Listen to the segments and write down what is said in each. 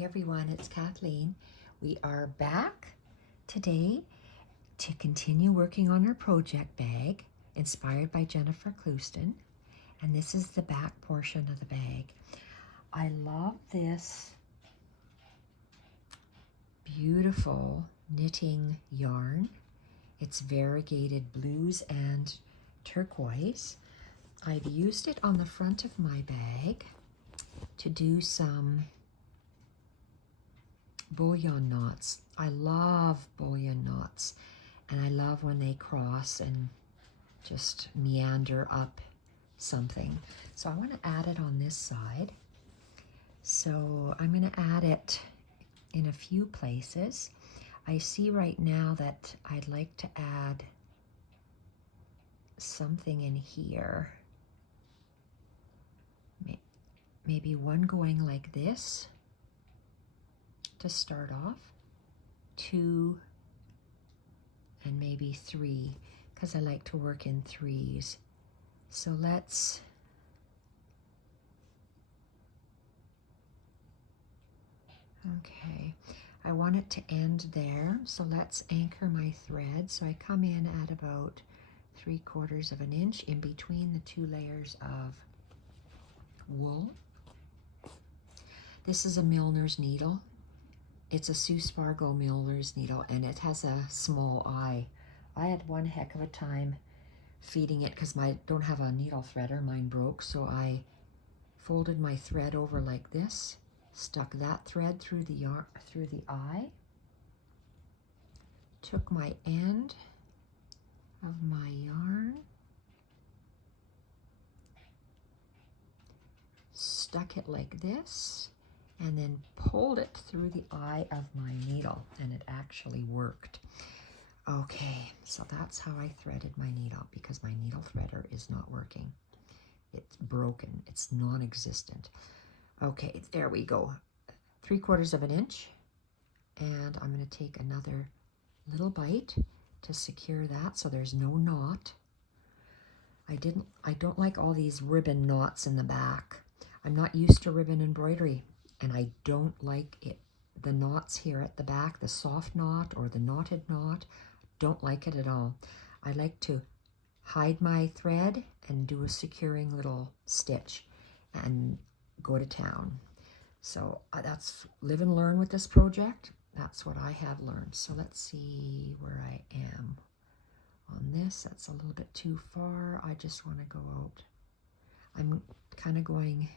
Hi everyone, it's Kathleen. We are back today to continue working on our project bag inspired by Jennifer Clouston, and this is the back portion of the bag. I love this beautiful knitting yarn. It's variegated blues and turquoise. I've used it on the front of my bag to do some bullion knots. I love bullion knots, and I love when they cross and just meander up something. So I want to add it on this side. So I'm going to add it in a few places. I see right now that I'd like to add something in here. Maybe one going like this to start off, 2, and maybe 3, because I like to work in 3s. So let's okay, I want it to end there, so let's anchor my thread. So I come in at about 3/4 of an inch in between the 2 layers of wool. This is a milliner's needle. It's a Sue Spargo milliner's needle, and it has a small eye. I had one heck of a time feeding it because I don't have a needle threader, mine broke, so I folded my thread over like this, stuck that thread through the eye, took my end of my yarn, stuck it like this, and then pulled it through the eye of my needle, and it actually worked. Okay, so that's how I threaded my needle, because my needle threader is not working. It's broken, it's non-existent. Okay, there we go. 3/4 of an inch, and I'm going to take another little bite to secure that so there's no knot. I don't like all these ribbon knots in the back. I'm not used to ribbon embroidery, and I don't like it. The knots here at the back, the soft knot or the knotted knot, don't like it at all. I like to hide my thread and do a securing little stitch and go to town. So that's live and learn with this project. That's what I have learned. So let's see where I am on this. That's a little bit too far. I just want to go out. I'm kind of going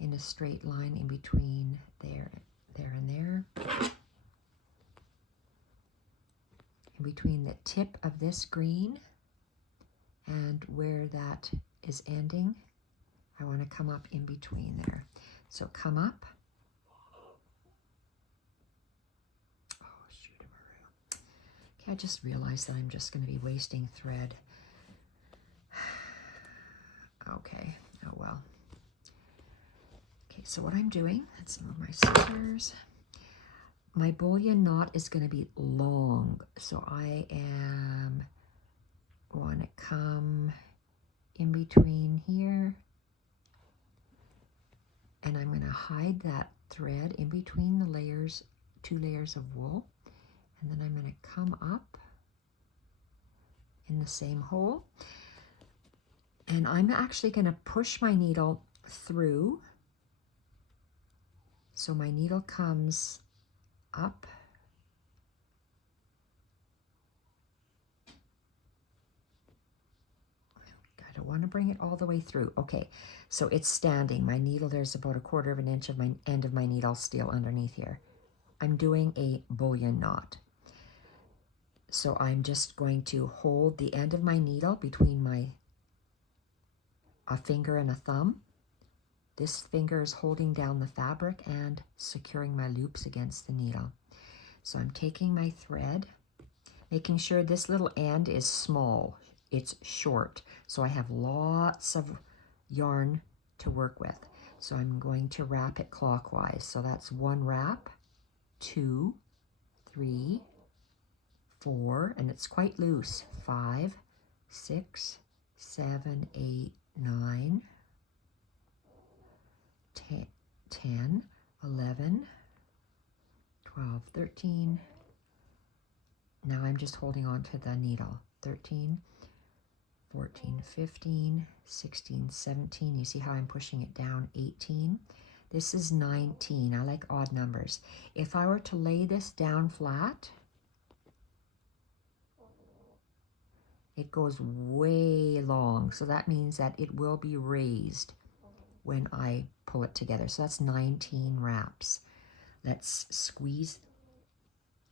in a straight line in between there and there. In between the tip of this green and where that is ending, I want to come up in between there. So come up. Oh, shoot. Okay, I just realized that I'm just going to be wasting thread. Okay, oh well. Okay, so what I'm doing, let's move my scissors. My bullion knot is going to be long, so I am going to come in between here, and I'm going to hide that thread in between the layers, 2 layers of wool, and then I'm going to come up in the same hole, and I'm actually going to push my needle through, so my needle comes up I don't want to bring it all the way through. Okay, so it's standing. My needle, there's about 1/4 of an inch of my end of my needle still underneath here. I'm doing a bullion knot. So I'm just going to hold the end of my needle between a finger and a thumb. This finger is holding down the fabric and securing my loops against the needle. So I'm taking my thread, making sure this little end is small. It's short, so I have lots of yarn to work with. So I'm going to wrap it clockwise. So that's 1 wrap, 2, 3, 4, and it's quite loose. 5, 6, 7, 8, 9, 10, 11, 12, 13. Now I'm just holding on to the needle. 13, 14, 15, 16, 17. You see how I'm pushing it down? 18. This is 19. I like odd numbers. If I were to lay this down flat, it goes way long. So that means that it will be raised when I pull it together. So that's 19 wraps. Let's squeeze.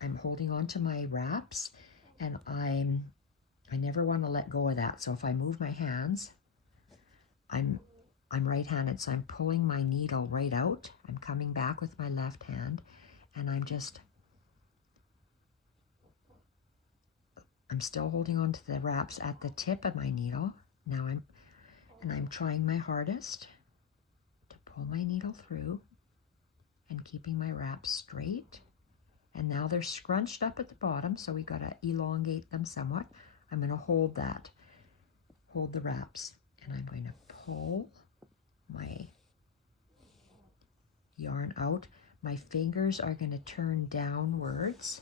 I'm holding on to my wraps, and I never want to let go of that. So if I move my hands, I'm right-handed, so I'm pulling my needle right out. I'm coming back with my left hand, and I'm still holding on to the wraps at the tip of my needle. Now I'm trying my hardest to pull my needle through and keeping my wraps straight. And now they're scrunched up at the bottom, so we got to elongate them somewhat. I'm going to hold the wraps, and I'm going to pull my yarn out. My fingers are going to turn downwards.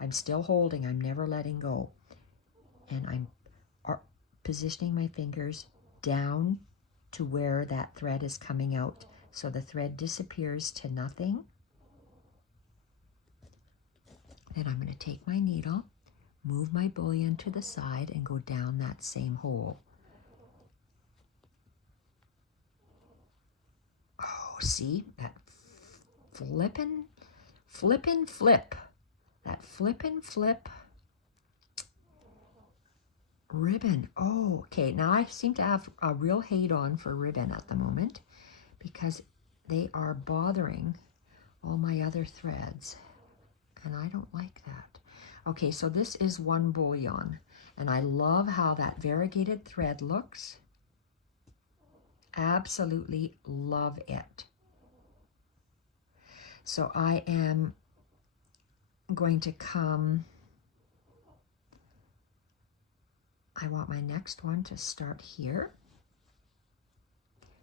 I'm still holding, I'm never letting go. And I'm positioning my fingers down to where that thread is coming out. So the thread disappears to nothing. Then I'm going to take my needle, move my bullion to the side, and go down that same hole. Oh, see? That flip. That flip and flip ribbon. Oh, okay. Now I seem to have a real hate on for ribbon at the moment because they are bothering all my other threads. And I don't like that. Okay, so this is one bullion, and I love how that variegated thread looks. Absolutely love it. So I am going to come, I want my next one to start here.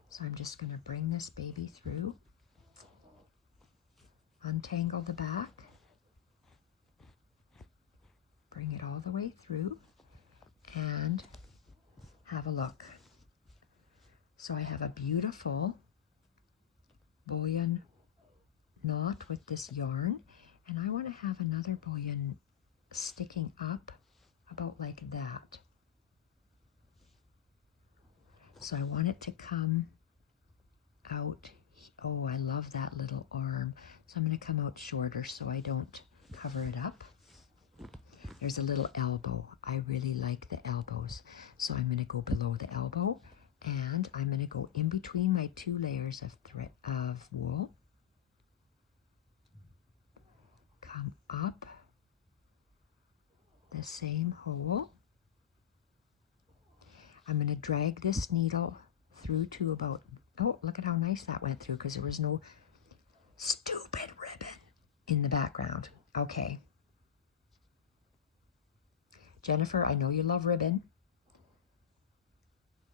So I'm just going to bring this baby through, untangle the back, bring it all the way through, and have a look. So I have a beautiful bullion knot with this yarn, and I want to have another bullion sticking up about like that. So I want it to come out. Oh, I love that little arm. So I'm going to come out shorter so I don't cover it up. There's a little elbow. I really like the elbows. So I'm going to go below the elbow, and I'm going to go in between my two layers of wool. Come up the same hole. I'm going to drag this needle through to about, oh, look at how nice that went through because there was no stupid ribbon in the background. Okay. Jennifer, I know you love ribbon.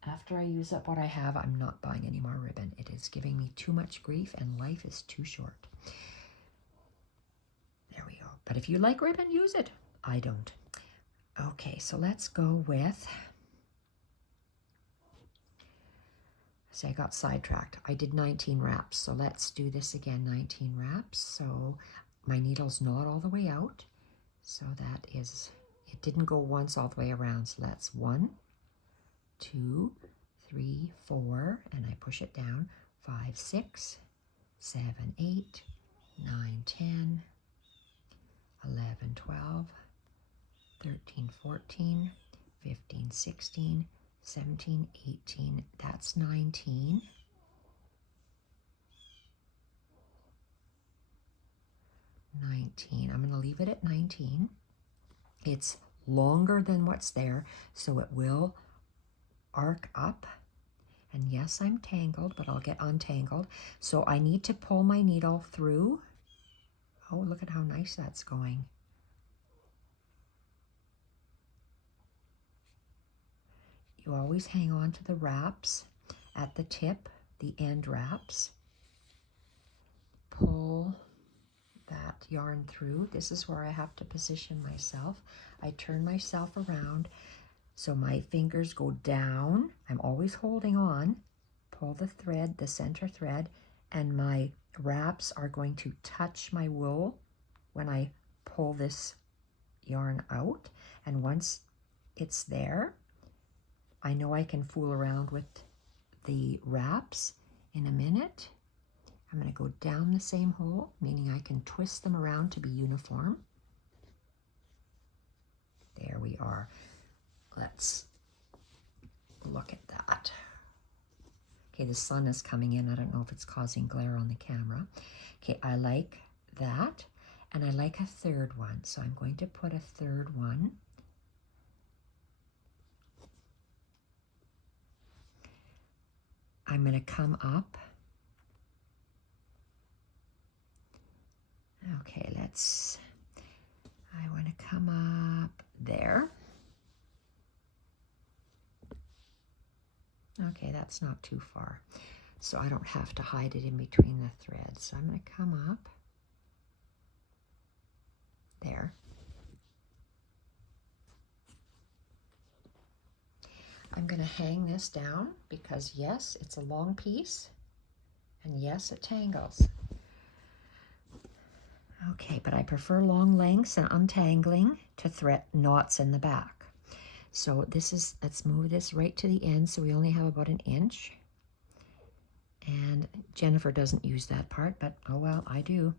After I use up what I have, I'm not buying any more ribbon. It is giving me too much grief and life is too short. There we go. But if you like ribbon, use it. I don't. Okay, so let's go with, see, I got sidetracked. I did 19 wraps, so let's do this again, 19 wraps. So my needle's not all the way out, so that is, it didn't go once all the way around, so that's 1, 2, 3, 4, and I push it down, 5, 6, 7, 8, 9, 10, 11, 12, 13, 14, 15, 16, 17, 18, that's 19. 19, I'm going to leave it at 19. It's longer than what's there, so it will arc up. And yes, I'm tangled, but I'll get untangled. So I need to pull my needle through. Oh, look at how nice that's going. You always hang on to the wraps at the tip, the end wraps. pull that yarn through. This is where I have to position myself. I turn myself around so my fingers go down. I'm always holding on. Pull the thread, the center thread, and my wraps are going to touch my wool when I pull this yarn out. And once it's there, I know I can fool around with the wraps in a minute. I'm going to go down the same hole, meaning I can twist them around to be uniform. There we are. Let's look at that. Okay, the sun is coming in. I don't know if it's causing glare on the camera. Okay, I like that, and I like a third one. So I'm going to put a third one. I'm going to come up. Okay, I want to come up there. Okay, that's not too far. So I don't have to hide it in between the threads. So I'm going to come up there. I'm going to hang this down because yes, it's a long piece and yes, it tangles. Okay, but I prefer long lengths and untangling to thread knots in the back. So let's move this right to the end so we only have about 1 inch. And Jennifer doesn't use that part, but oh well, I do.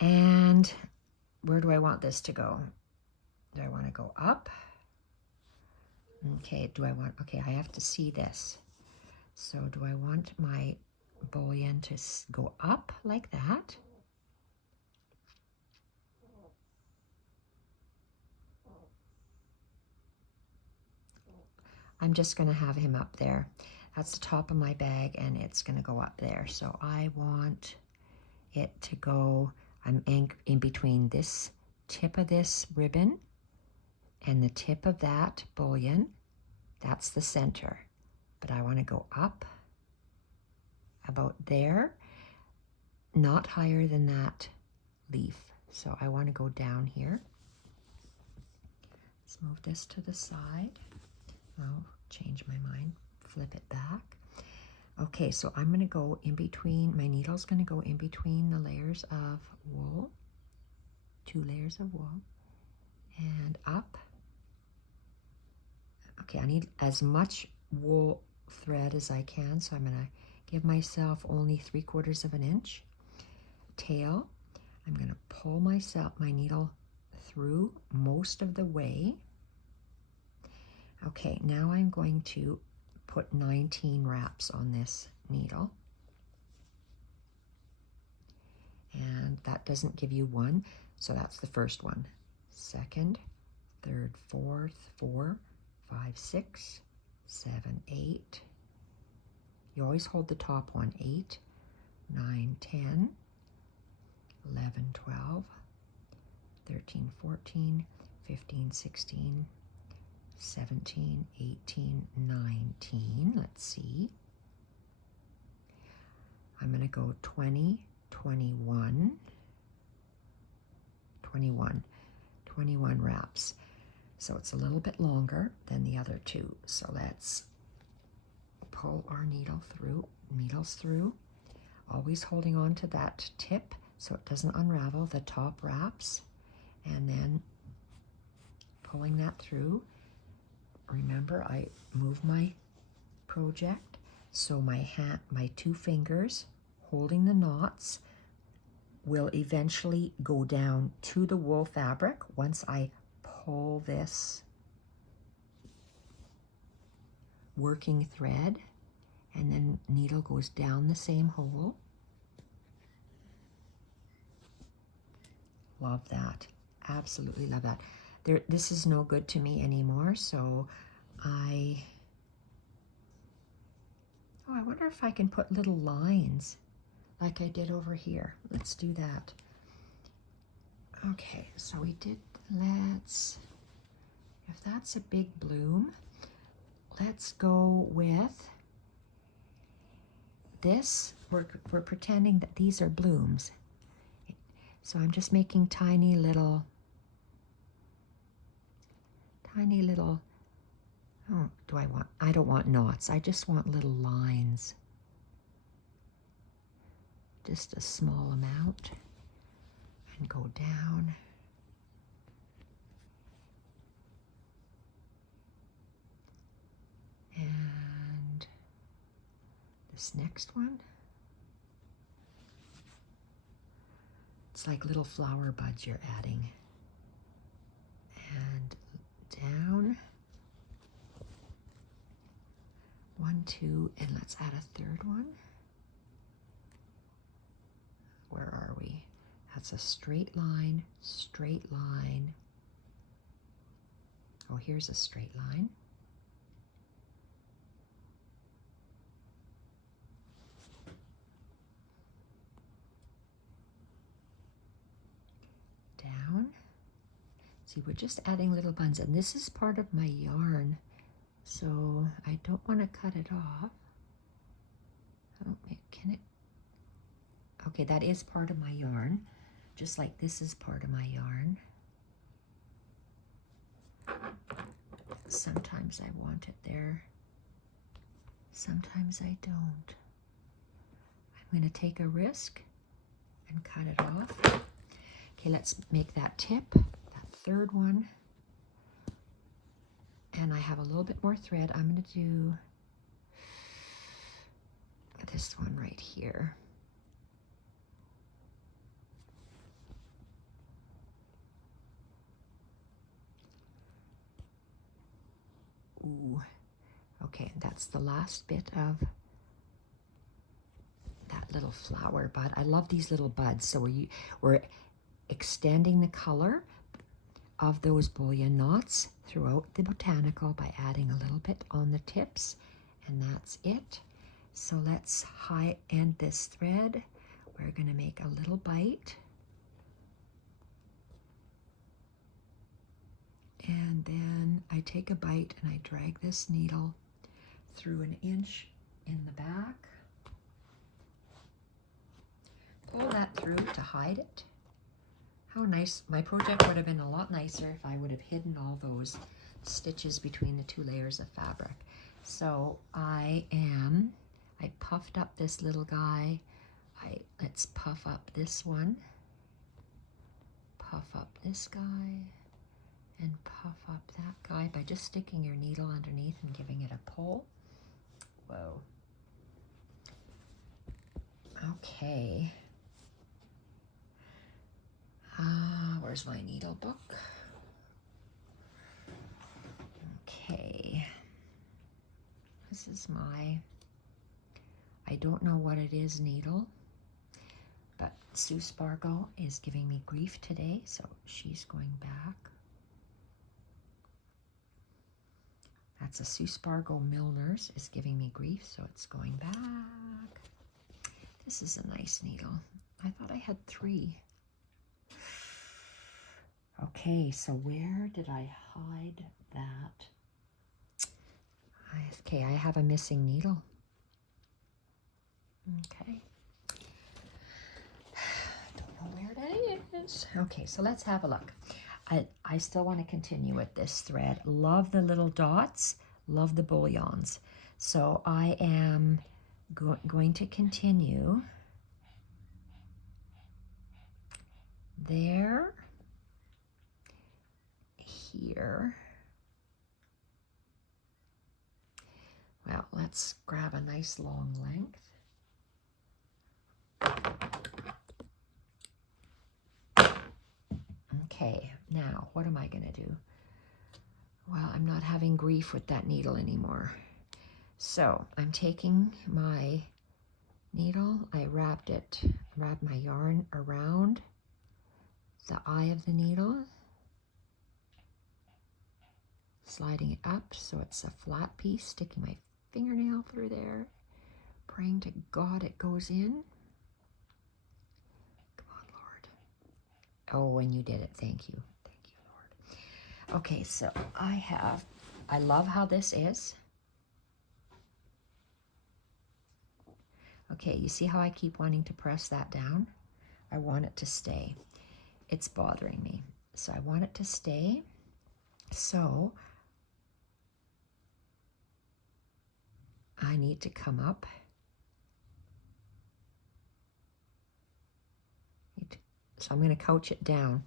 And where do I want this to go? Do I want to go up? Okay, okay, I have to see this. So do I want my bullion to go up like that? I'm just going to have him up there. That's the top of my bag, and it's going to go up there. So I want it to go, I'm in between this tip of this ribbon and the tip of that bullion. That's the center. But I want to go up about there, not higher than that leaf. So I want to go down here. Let's move this to the side. Oh, change my mind, flip it back. Okay, so I'm going to go in between, my needle's going to go in between the layers of wool, 2 layers of wool, and up. Okay, I need as much wool thread as I can, so I'm going to give myself only 3/4 of an inch. Tail, I'm going to pull my needle through most of the way. Okay, now I'm going to put 19 wraps on this needle. And that doesn't give you 1, so that's the first one. Second, third, fourth, 4, 5, 6, 7, 8. You always hold the top one. 8, 9, 10, 11, 12, 13, 14, 15, 16, 17, 18, 19. Let's see. I'm going to go 20, 21, 21 wraps. So it's a little bit longer than the other 2. So let's pull our needles through, always holding on to that tip so it doesn't unravel the top wraps, and then pulling that through. Remember, I move my project so my 2 fingers holding the knots will eventually go down to the wool fabric once I pull this working thread, and then needle goes down the same hole. Love that. Absolutely love that. This is no good to me anymore, so I wonder if I can put little lines like I did over here. Let's do that. Okay, so if that's a big bloom, let's go with this. We're pretending that these are blooms. So I'm just making tiny little, oh, I don't want knots. I just want little lines. Just a small amount. And go down. And this next one. It's like little flower buds you're adding. And down. 1, 2, and let's add a third one. Where are we? That's a straight line, straight line. Oh, here's a straight line. Down. See, we're just adding little buns, and this is part of my yarn, so I don't want to cut it off. Oh, can it? Okay, that is part of my yarn, just like this is part of my yarn. Sometimes I want it there, sometimes I don't. I'm going to take a risk and cut it off. Okay, let's make that tip, that third one. And I have a little bit more thread. I'm going to do this one right here. Ooh, okay, that's the last bit of that little flower bud. I love these little buds. So we're extending the color of those bullion knots throughout the botanical by adding a little bit on the tips, and that's it. So let's end this thread. We're going to make a little bite. And then I take a bite and I drag this needle through 1 inch in the back. Pull that through to hide it. How nice. My project would have been a lot nicer if I would have hidden all those stitches between the 2 layers of fabric. So I puffed up this little guy. Let's puff up this one. Puff up this guy. And puff up that guy by just sticking your needle underneath and giving it a pull. Whoa. Okay. Where's my needle book? Okay. This is my, I don't know what it is, needle, but Sue Spargo is giving me grief today, so she's going back. That's a Sue Spargo Milner's is giving me grief, so it's going back. This is a nice needle. I thought I had 3. Okay, so where did I hide that? Okay, I have a missing needle. Okay. Don't know where that is. Okay, so let's have a look. I still want to continue with this thread. Love the little dots, love the bullions. So I am going to continue there, here. Well, let's grab a nice long length. Okay, now what am I going to do? Well, I'm not having grief with that needle anymore. So I'm taking my needle, I wrapped my yarn around the eye of the needle, sliding it up so it's a flat piece, sticking my fingernail through there, praying to God it goes in. Come on, Lord. Oh, and you did it. Thank you. Thank you, Lord. Okay, so I love how this is. Okay, you see how I keep wanting to press that down? I want it to stay. it's bothering me. So I want it to stay. So I need to come up. So I'm going to couch it down.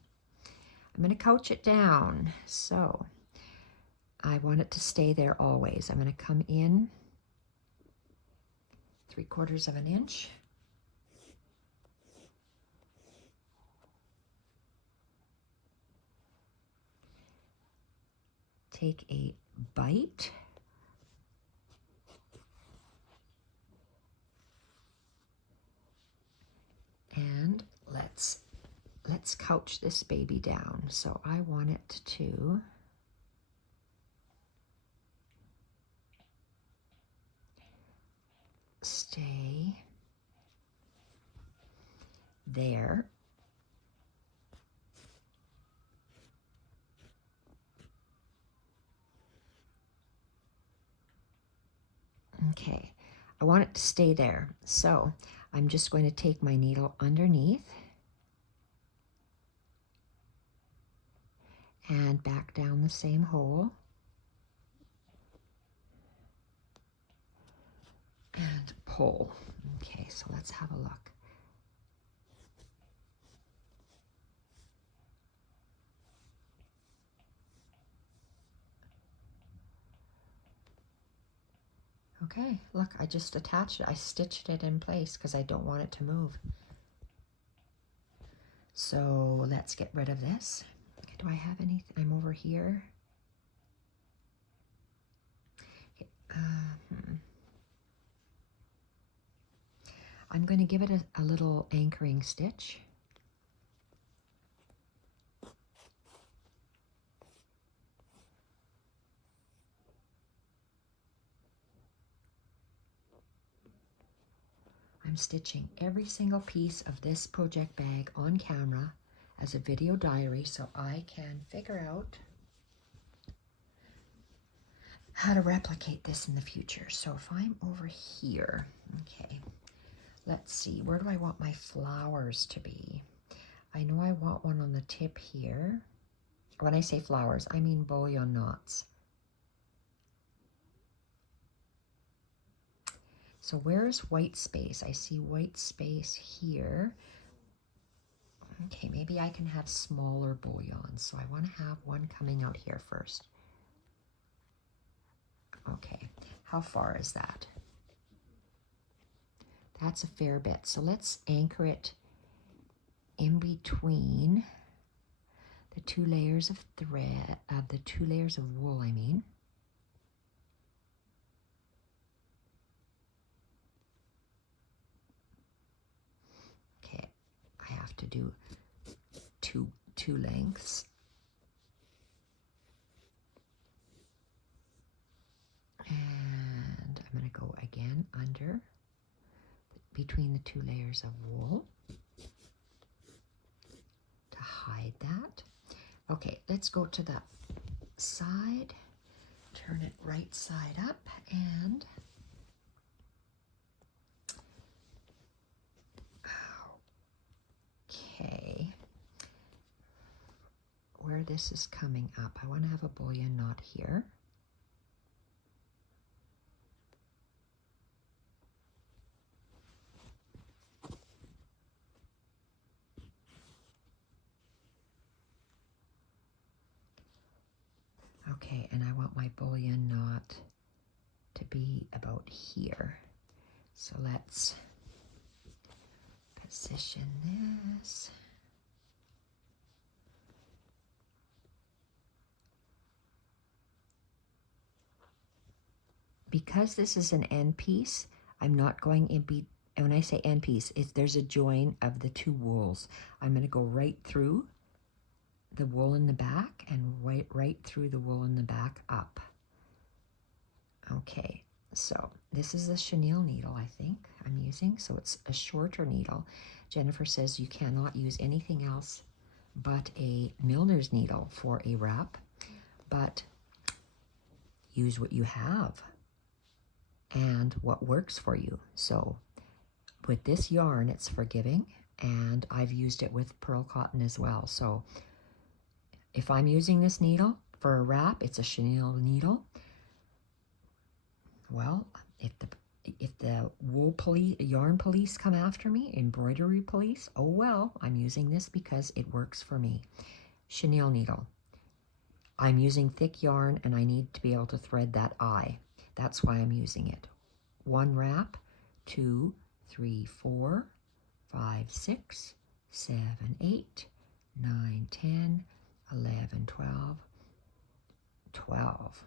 I'm going to couch it down. So I want it to stay there always. I'm going to come in 3/4 of an inch. Take a bite. And let's couch this baby down. So I want it to stay there. Okay, I want it to stay there. So I'm just going to take my needle underneath and back down the same hole. And pull. Okay, so let's have a look. Okay, look, I just attached it. I stitched it in place because I don't want it to move. So let's get rid of this. Okay, do I have anything? I'm over here. Okay, I'm going to give it a little anchoring stitch. I'm stitching every single piece of this project bag on camera as a video diary so I can figure out how to replicate this in the future. So if I'm over here, okay, let's see, where do I want my flowers to be? I know I want one on the tip here. When I say flowers, I mean bullion knots. So where's white space? I see white space here. Okay, maybe I can have smaller bullions. So I want to have one coming out here first. Okay, how far is that? That's a fair bit. So let's anchor it in between the 2 layers of thread, the 2 layers of wool, I mean. Okay, I have to do two lengths. And I'm going to go again under between the 2 layers of wool to hide that. Okay, let's go to the side, turn it right side up, and okay, where this is coming up, I want to have a bullion knot here. Okay, and I want my bullion knot to be about here. So let's position this. Because this is an end piece, I'm not going in and when I say end piece, if there's a join of the 2 wools, I'm going to go right through the wool in the back and right through the wool in the back up. Okay, so this is a chenille needle, I think I'm using, so it's a shorter needle. Jennifer says you cannot use anything else but a milliner's needle for a wrap, but use what you have and what works for you. So with this yarn, it's forgiving, and I've used it with pearl cotton as well. So if I'm using this needle for a wrap, it's a chenille needle. Well, if the wool police, yarn police come after me, embroidery police, oh well, I'm using this because it works for me. Chenille needle. I'm using thick yarn and I need to be able to thread that eye. That's why I'm using it. 1 wrap, 2, 3, 4, 5, 6, 7, 8, 9, 10, 11, 12, 12,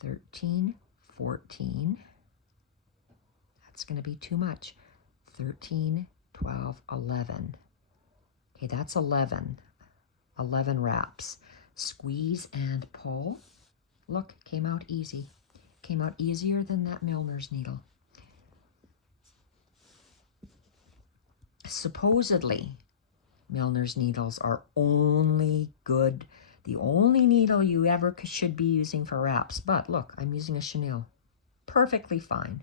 13, 14. That's going to be too much. 13, 12, 11. Okay, that's 11. 11 wraps. Squeeze and pull. Look, came out easy. Came out easier than that milliner's needle. Supposedly, milliner's needles are only good, the only needle you ever should be using for wraps. But look, I'm using a chenille. Perfectly fine.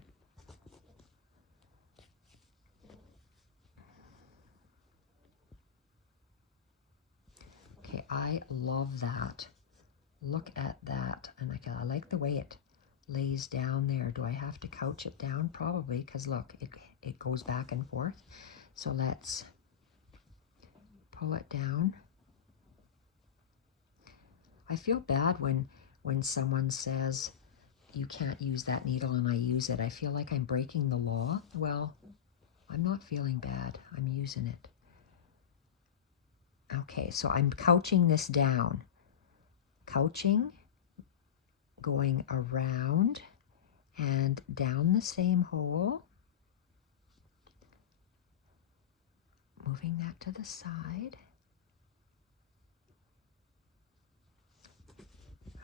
Okay, I love that. Look at that. And I like the way it lays down there. Do I have to couch it down? Probably, because look, it goes back and forth. So let's pull it down. I feel bad when someone says you can't use that needle and I use it. I feel like I'm breaking the law. Well, I'm not feeling bad. I'm using it. Okay, so I'm couching this down. Couching, going around and down the same hole. Moving that to the side.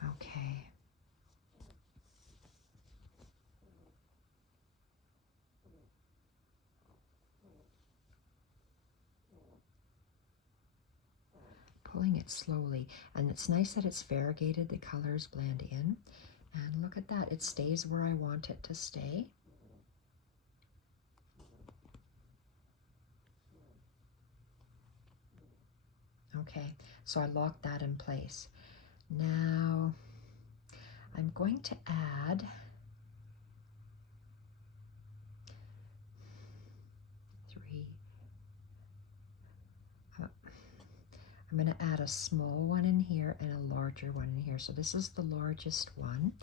Okay. Pulling it slowly, and it's nice that it's variegated, the colors blend in, and look at that, it stays where I want it to stay. Okay, so I locked that in place. Now I'm going to add I'm going to add a small one in here and a larger one in here. So this is the largest one.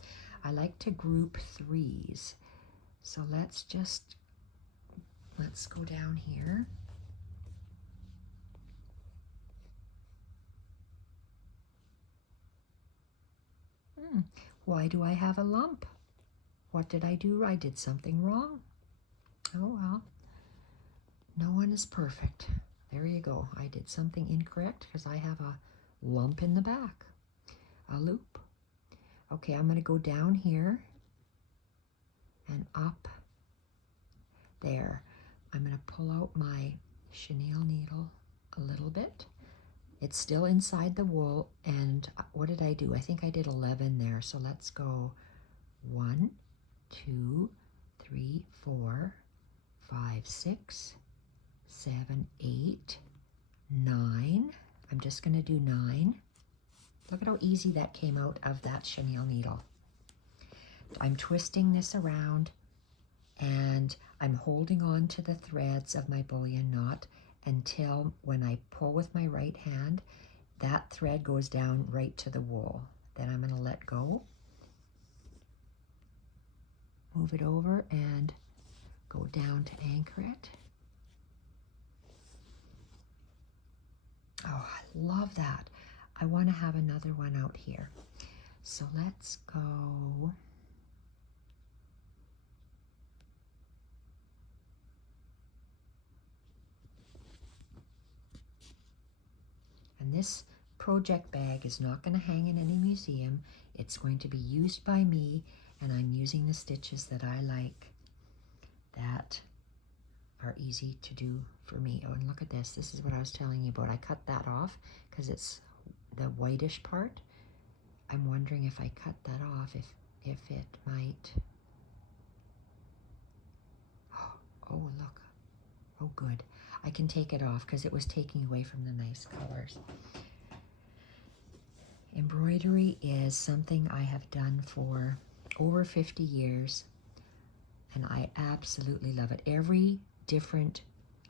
I like to group 3s. So let's go down here. Why do I have a lump? What did I do? I did something wrong. Oh well, no one is perfect. There you go. I did something incorrect because I have a lump in the back. A loop. Okay, I'm going to go down here and up there. I'm going to pull out my chenille needle a little bit. It's still inside the wool, and what did I do? I think I did 11 there, so let's go 1, 2, 3, 4, 5, 6, 7, 8, 9. I'm just going to do 9. Look at how easy that came out of that chenille needle. I'm twisting this around and I'm holding on to the threads of my bullion knot until when I pull with my right hand, that thread goes down right to the wool. Then I'm going to let go, move it over and go down to anchor it. Oh, I love that. I want to have another one out here. So let's go. And this project bag is not going to hang in any museum. It's going to be used by me, and I'm using the stitches that I like, that are easy to do for me. Oh, and look at this. This is what I was telling you about. I cut that off because it's the whitish part. I'm wondering if I cut that off, if it might. Oh, look. good. I can take it off because it was taking away from the nice colors. Embroidery is something I have done for over 50 years, and I absolutely love it. Every different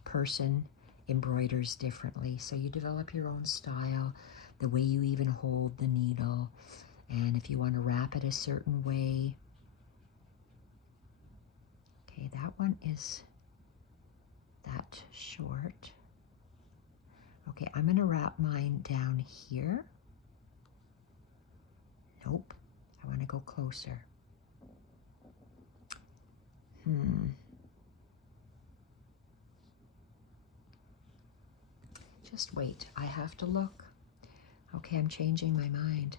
person embroiders differently, so you develop your own style, the way you even hold the needle, and if you want to wrap it a certain way. Okay, that one is that short. Okay, I'm going to wrap mine down here. Nope, I want to go closer. Just wait, I have to look. Okay, I'm changing my mind.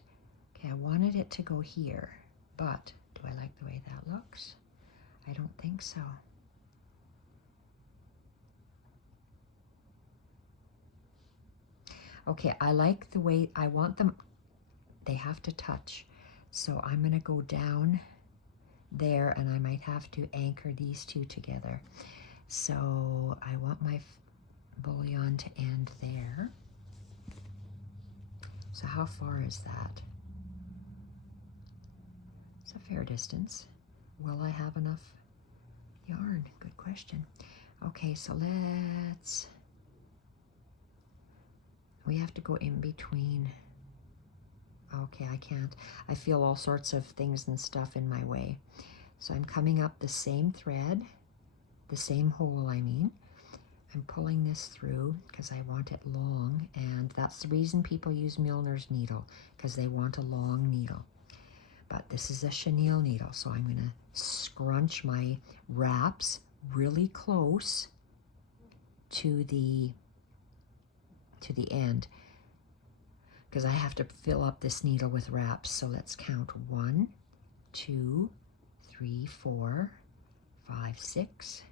Okay, I wanted it to go here, but do I like the way that looks? I don't think so. Okay, I like the way, I want them, they have to touch. So I'm gonna go down there, and I might have to anchor these two together. So I want my bullion to end there. So how far is that? It's a fair distance. Will I have enough yarn? Good question. Okay, so we have to go in between. Okay, I can't. I feel all sorts of things and stuff in my way. So I'm coming up the same thread, the same hole, I mean. I'm pulling this through because I want it long, and that's the reason people use milliner's needle, because they want a long needle. But this is a chenille needle, so I'm going to scrunch my wraps really close to the end, because I have to fill up this needle with wraps. So let's count 1, 2, 3, 4, 5, 6,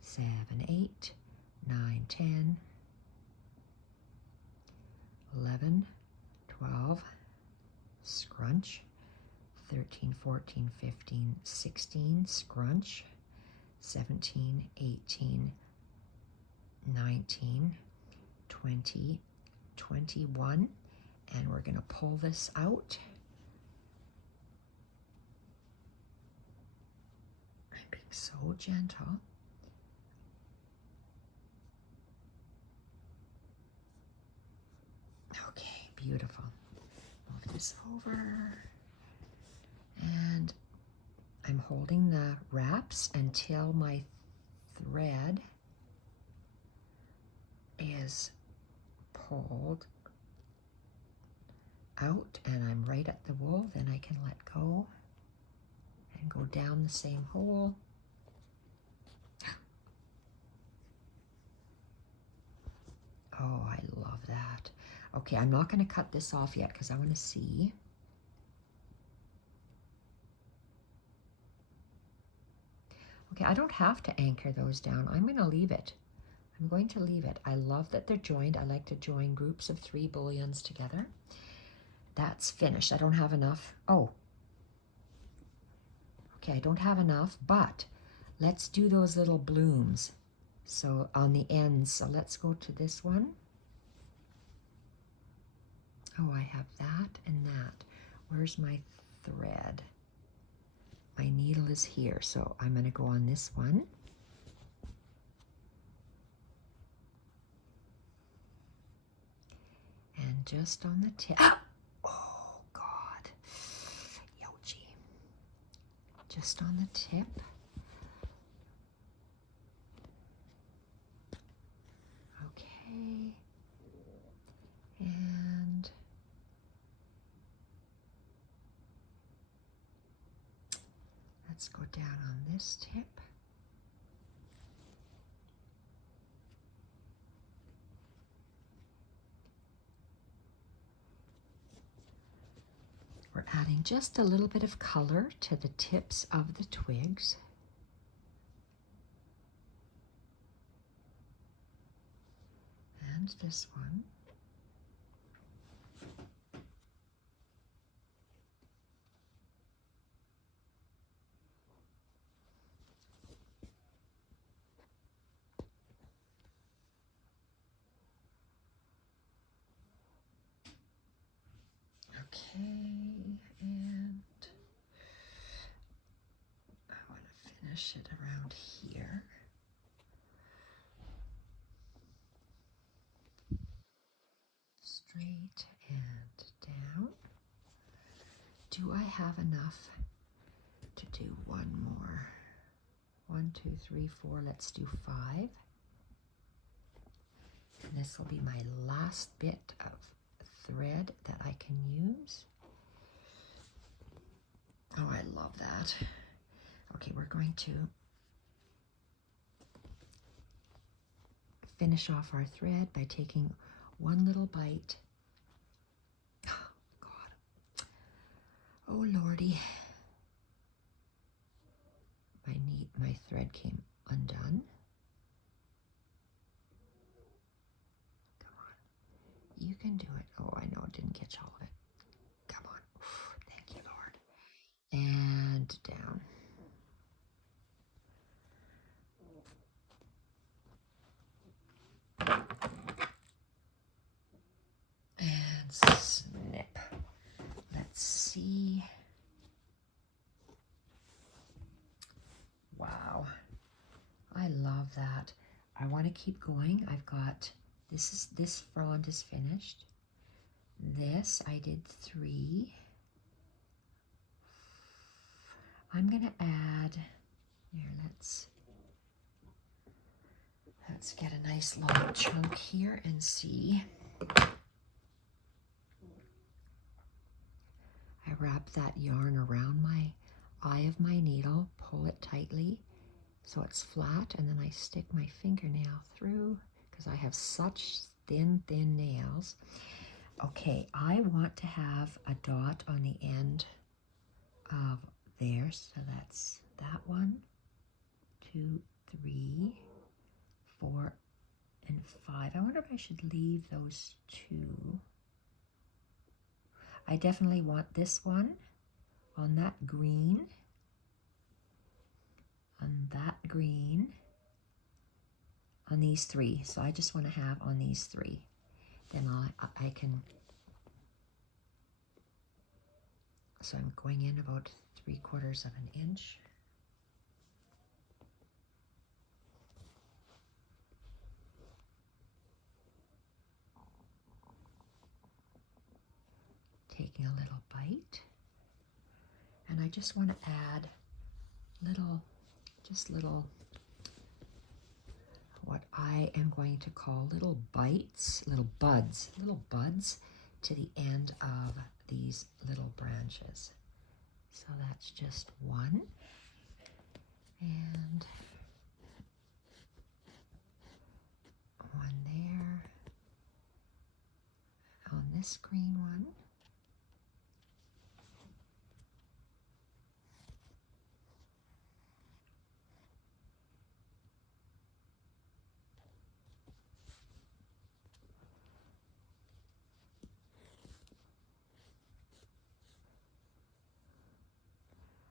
7, 8, 9, 10, 11, 12, scrunch, 13, 14, 15, 16, scrunch, 17, 18, 19, 20, 21, and we're going to pull this out. I'm being so gentle. Okay, beautiful. Move this over. And I'm holding the wraps until my thread is pulled out and I'm right at the wool. Then I can let go and go down the same hole. Oh, I love that. Okay, I'm not going to cut this off yet because I want to see. Okay, I don't have to anchor those down. I'm going to leave it. I'm going to leave it. I love that they're joined. I like to join groups of 3 bullions together. That's finished. I don't have enough. Oh. Okay, I don't have enough, but let's do those little blooms. So on the ends, so let's go to this one. Oh, I have that and that. Where's my thread? My needle is here, so I'm going to go on this one. And just on the tip. Oh, God. Yochi. Just on the tip. Okay. And let's go down on this tip. We're adding just a little bit of color to the tips of the twigs. And this one. Okay, and I want to finish it around here. Straight and down. Do I have enough to do one more? 1, 2, 3, 4, let's do 5. And this will be my last bit of thread that I can use. Oh, I love that. Okay, we're going to finish off our thread by taking one little bite. Oh, God. Oh, Lordy. My thread came undone. Come on. You can do it. Oh, I know it didn't catch all of it. Come on. Oof, thank you, Lord. And down. And snip. Let's see. Wow. I love that. I want to keep going. I've got, this frond is finished. This, I did 3. I'm going to add, here, let's get a nice long chunk here and see. I wrap that yarn around my eye of my needle, pull it tightly so it's flat, and then I stick my fingernail through because I have such thin nails. Okay, I want to have a dot on the end of there, so that's that 1, 2, 3, 4, and 5. I wonder if I should leave those 2. I definitely want this one on that green, on that green, on these 3. So I just want to have on these 3. Then I can, so I'm going in about 3/4 of an inch. Taking a little bite. And I just want to add little, what I am going to call little bites, little buds to the end of these little branches. So that's just 1. And 1 there. On this green one.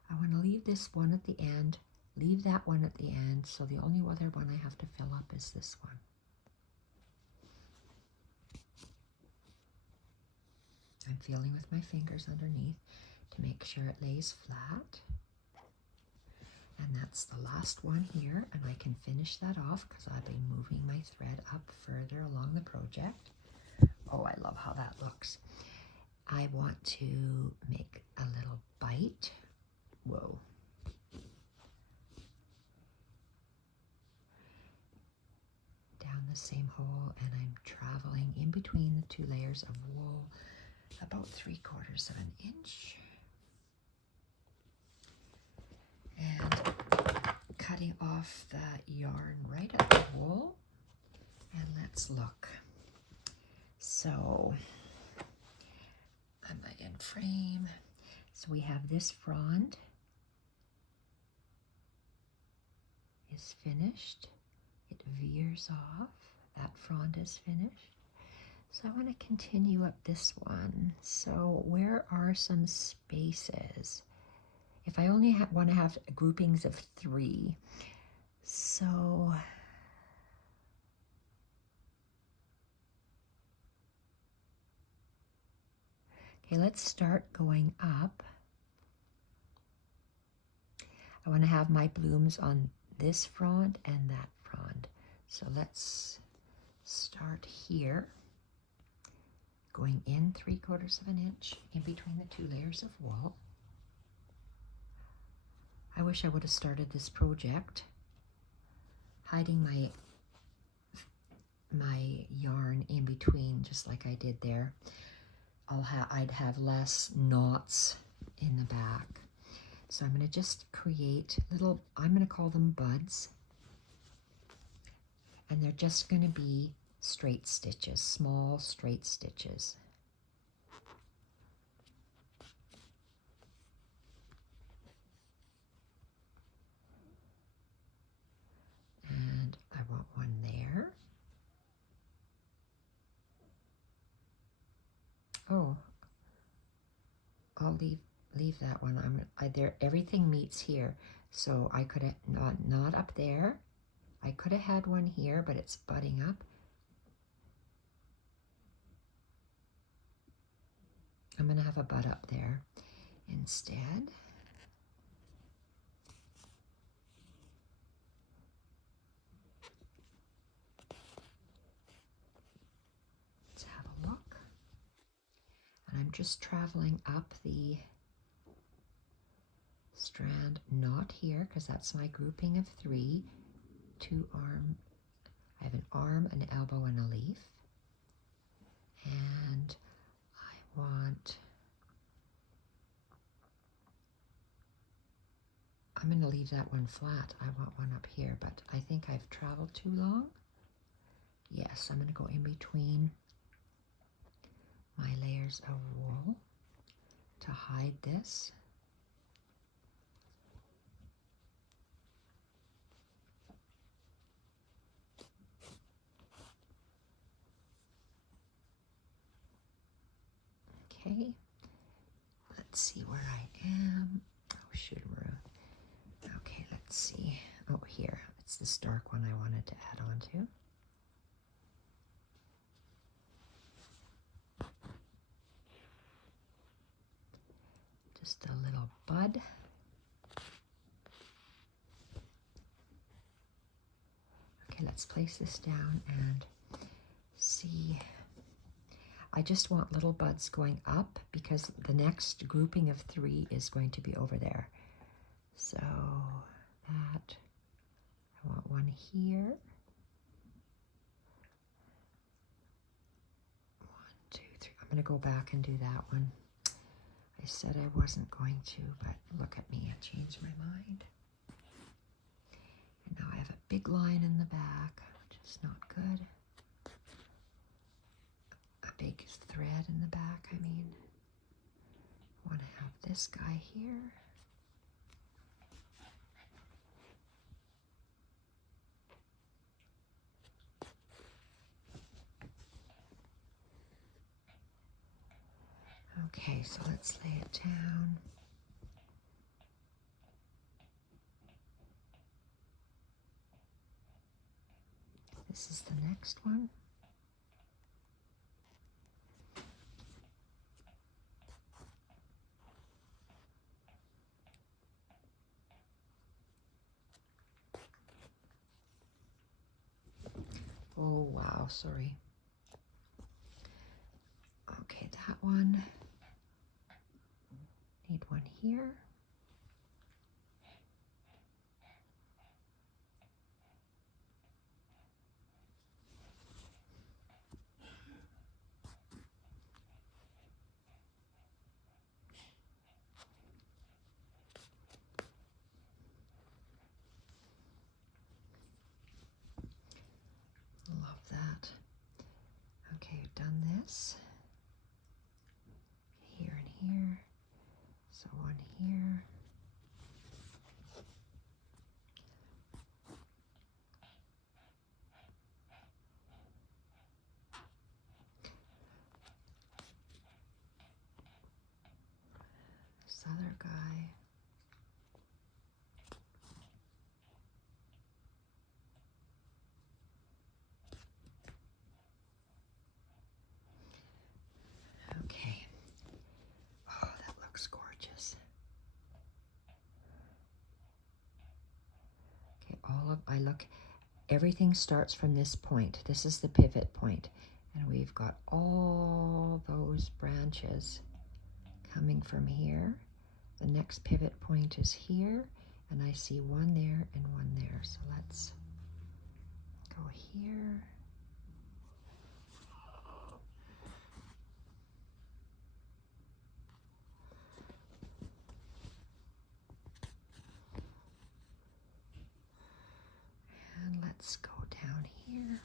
I want to leave this one at the end, leave that one at the end, so the only other one I have to fill up is this one. I'm feeling with my fingers underneath to make sure it lays flat. And that's the last one here, and I can finish that off because I've been moving my thread up further along the project. Oh, I love how that looks. I want to make a little bite. Whoa. Down the same hole, and I'm traveling in between the 2 layers of wool about 3/4 of an inch. And cutting off that yarn right at the wool. And let's look. So, am I in frame? So we have this frond is finished. It veers off. That frond is finished. So I want to continue up this one. So where are some spaces? If I only want to have groupings of 3, so Okay, let's start going up. I want to have my blooms on this frond and that frond. So let's start here, going in 3/4 of an inch in between the 2 layers of wool. I wish I would have started this project hiding my yarn in between, just like I did there. I'd have less knots in the back. So I'm going to just create little, I'm going to call them buds, and they're just going to be straight stitches, small straight stitches. And I want one there. Oh, I'll leave that one. Everything meets here, so I could have not up there. I could have had one here, but it's butting up. I'm going to have a bud up there instead. Let's have a look. And I'm just traveling up the strand, not here, because that's my grouping of 3. 2 arm, I have an arm, an elbow, and a leaf. And I'm going to leave that one flat. I want one up here, but I think I've traveled too long. Yes, I'm going to go in between my layers of wool to hide this. Okay, let's see where I am. Oh, shootaroo. Okay, let's see. Oh, here. It's this dark one I wanted to add on to. Just a little bud. Okay, let's place this down and see. I just want little buds going up because the next grouping of 3 is going to be over there. So that, I want one here. 1, 2, 3. I'm going to go back and do that one. I said I wasn't going to, but look at me, I changed my mind. And now I have a big line in the back, which is not good. A big thread in the back, I mean. I want to have this guy here. Okay, so let's lay it down. This is the next one. Oh, wow, sorry. Okay, that one. Need one here. Love that. Okay, I've done this. Here and here. So one here. This other guy. Okay, I look, everything starts from this point. This is the pivot point. And we've got all those branches coming from here. The next pivot point is here, and I see one there and one there. So let's go here. And let's go down here.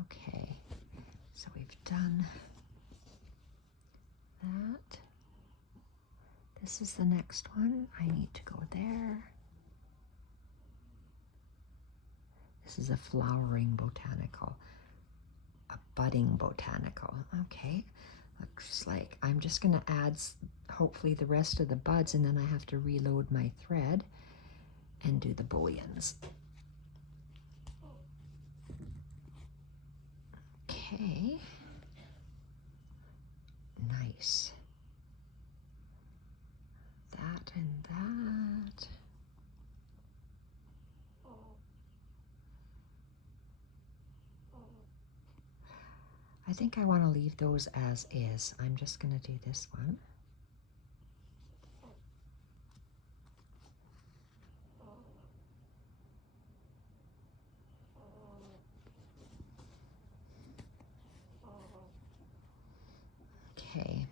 Okay, so we've done that. This is the next one. I need to go there. This is a flowering botanical, a budding botanical. Okay, looks like I'm just going to add hopefully the rest of the buds, and then I have to reload my thread and do the bullions. Okay, nice. That and that. I think I want to leave those as is. I'm just going to do this one. Okay.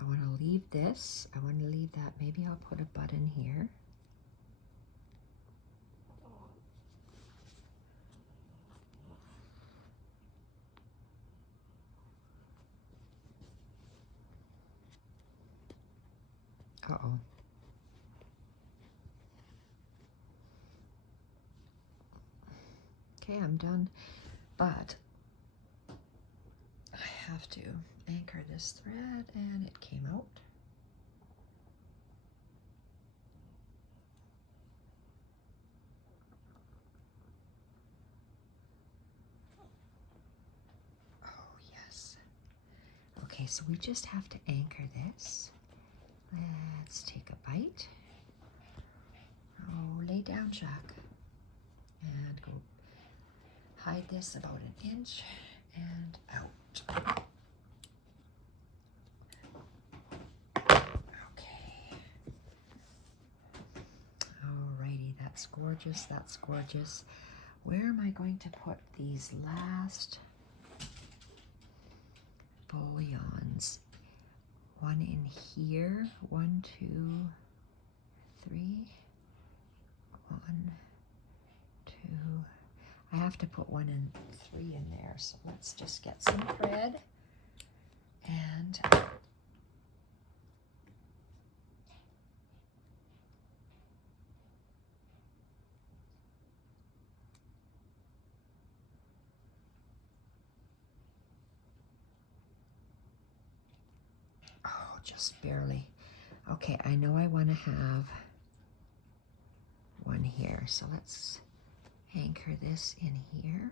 I want to leave this. I want to leave that. Maybe I'll put a button here. Uh-oh. Okay, I'm done. But I have to anchor this thread, and it came out. Oh, yes. Okay, so we just have to anchor this. Let's take a bite. Oh, lay down, Jack. And go hide this about an inch and out. Okay. Alrighty, that's gorgeous, that's gorgeous. Where am I going to put these last bullions? One in here, 1, 2, 3, 1, 2. I have to put 1 and 3 in there, so let's just get some thread and just barely. Okay, I know I want to have one here, so let's anchor this in here.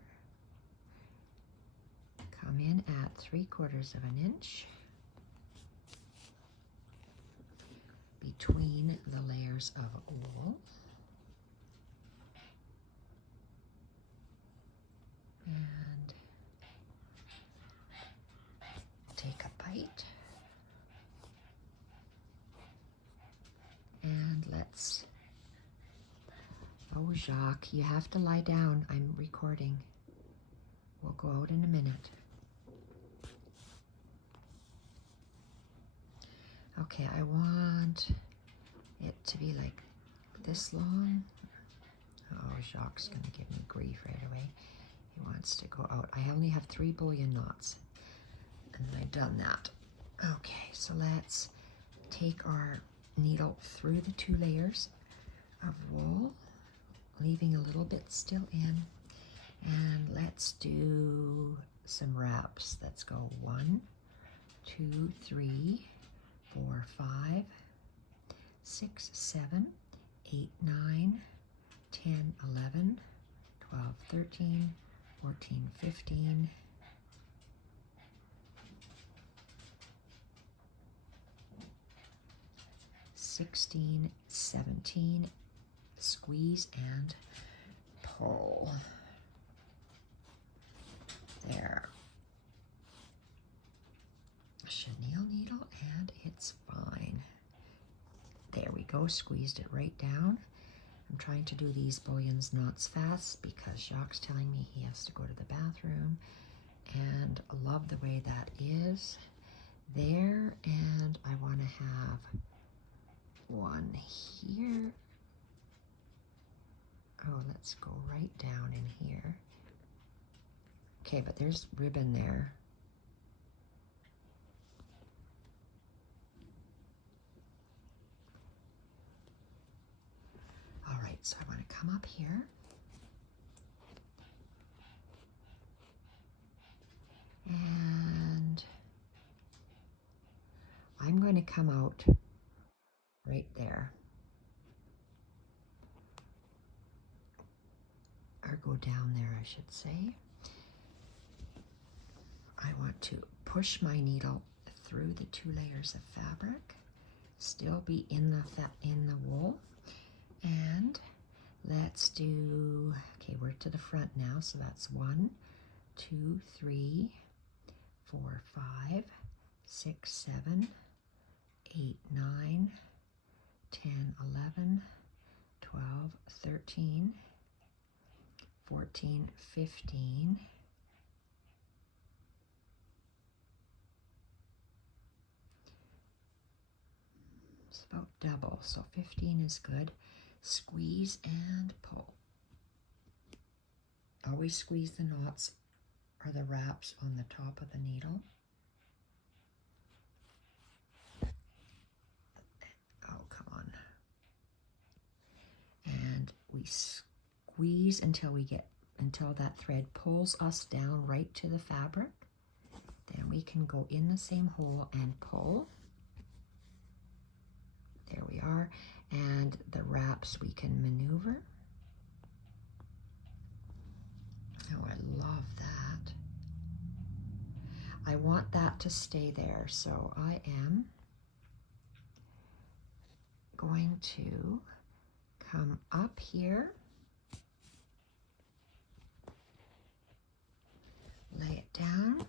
Come in at 3/4 of an inch between the layers of wool. And take a bite. And let's, oh Jacques, you have to lie down. I'm recording. We'll go out in a minute. Okay, I want it to be like this long. Oh, Jacques is gonna give me grief right away. He wants to go out. I only have 3 bullion knots, and I've done that. Okay, so let's take our needle through the 2 layers of wool, leaving a little bit still in, and let's do some wraps. Let's go 1, 2, 3, 4, 5, 6, 7, 8, 9, 10, 11, 12, 13, 14, 15, 16, 17, squeeze and pull. There. Chenille needle, and it's fine. There we go, squeezed it right down. I'm trying to do these bullions knots fast because Jacques telling me he has to go to the bathroom, and I love the way that is there. And I want to have one here. Oh, let's go right down in here. Okay, but there's ribbon there. All right, so I want to come up here. And I'm going to come out right there. Or go down there, I should say. I want to push my needle through the 2 layers of fabric, still be in the wool, and let's do, okay, we're to the front now, so that's 1, 2, 3, 4, 5, 6, 7, 8, 9, 10, 11, 12, 13, 14, 15, it's about double, so 15 is good. Squeeze and pull. Always squeeze the knots or the wraps on the top of the needle. Oh, come on. And we squeeze until that thread pulls us down right to the fabric. Then we can go in the same hole and pull. There we are. And the wraps we can maneuver. Oh, I love that. I want that to stay there, so I am going to come up here, lay it down.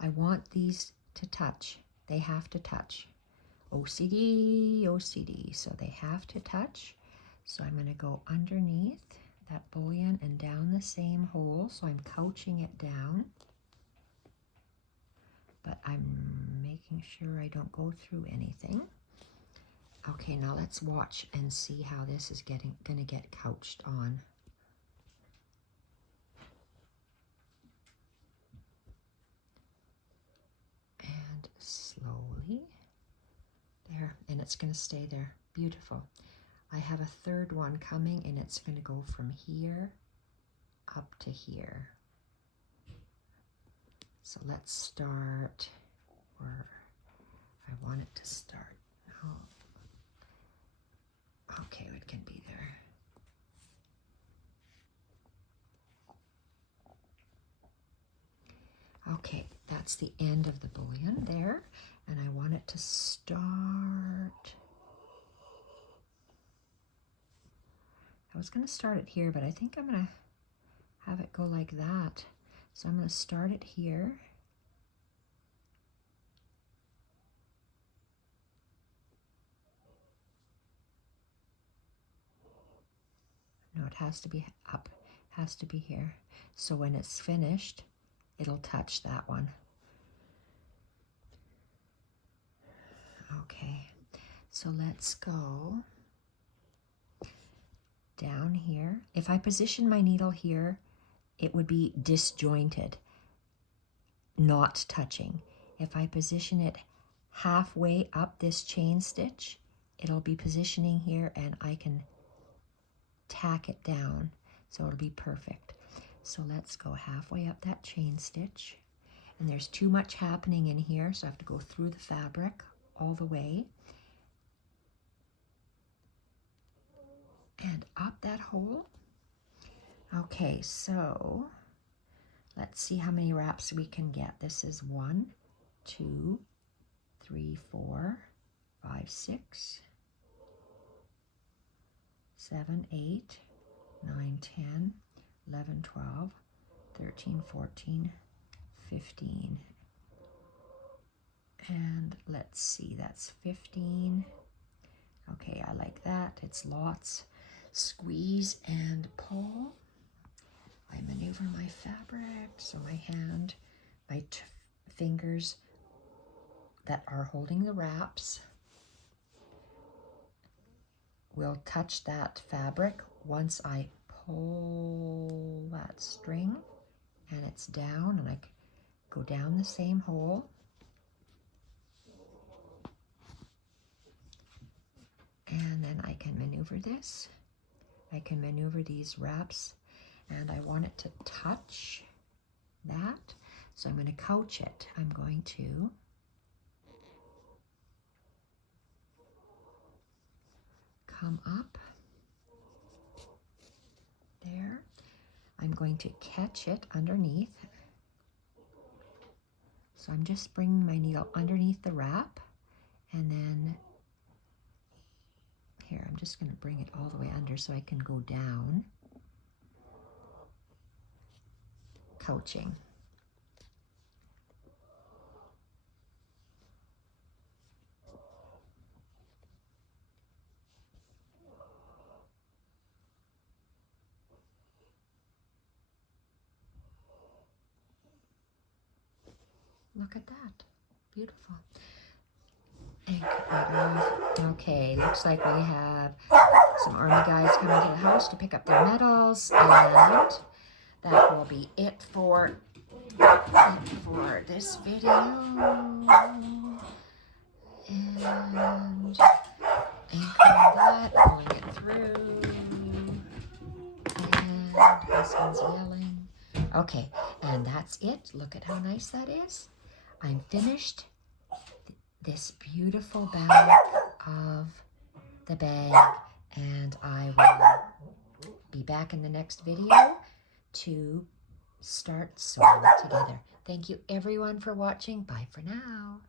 I want these to touch. They have to touch. OCD, OCD, so they have to touch. So I'm going to go underneath that bullion and down the same hole, so I'm couching it down. But I'm making sure I don't go through anything. Okay, now let's watch and see how this is going to get couched on. And slowly, there, and it's going to stay there. Beautiful. I have a third one coming, and it's going to go from here up to here. So let's start where I want it to start. Oh. Okay, it can be there. Okay, that's the end of the bullion there, and I want it to start. I was going to start it here, but I think I'm going to have it go like that. So I'm going to start it here. No, it has to be up, has to be here. So when it's finished, it'll touch that one. Okay, so let's go down here. If I position my needle here, it would be disjointed, not touching. If I position it halfway up this chain stitch, it'll be positioning here, and I can tack it down, so it'll be perfect. So let's go halfway up that chain stitch, and there's too much happening in here, so I have to go through the fabric all the way and up that hole, Okay, so let's see how many wraps we can get. This is 1, 2, 3, 4, 5, 6, 7, 8, 9, 10, 11, 12, 13, 14, 15. And let's see, that's 15. Okay, I like that. It's lots. Squeeze and pull. I maneuver my fabric so my hand, my fingers that are holding the wraps will touch that fabric once I pull that string and it's down, and I go down the same hole. And then I can maneuver this. I can maneuver these wraps, and I want it to touch that. So I'm going to couch it. I'm going to come up there. I'm going to catch it underneath. So I'm just bringing my needle underneath the wrap, and then here, I'm just going to bring it all the way under so I can go down, couching. Look at that. Beautiful. And cut that off. Okay, looks like we have some army guys coming to the house to pick up their medals, and that will be it for this video. And anchoring that, pulling it through, and husband's yelling. Okay, and that's it. Look at how nice that is. I'm finished this beautiful back of the bag, and I will be back in the next video to start sewing it together. Thank you everyone for watching. Bye for now.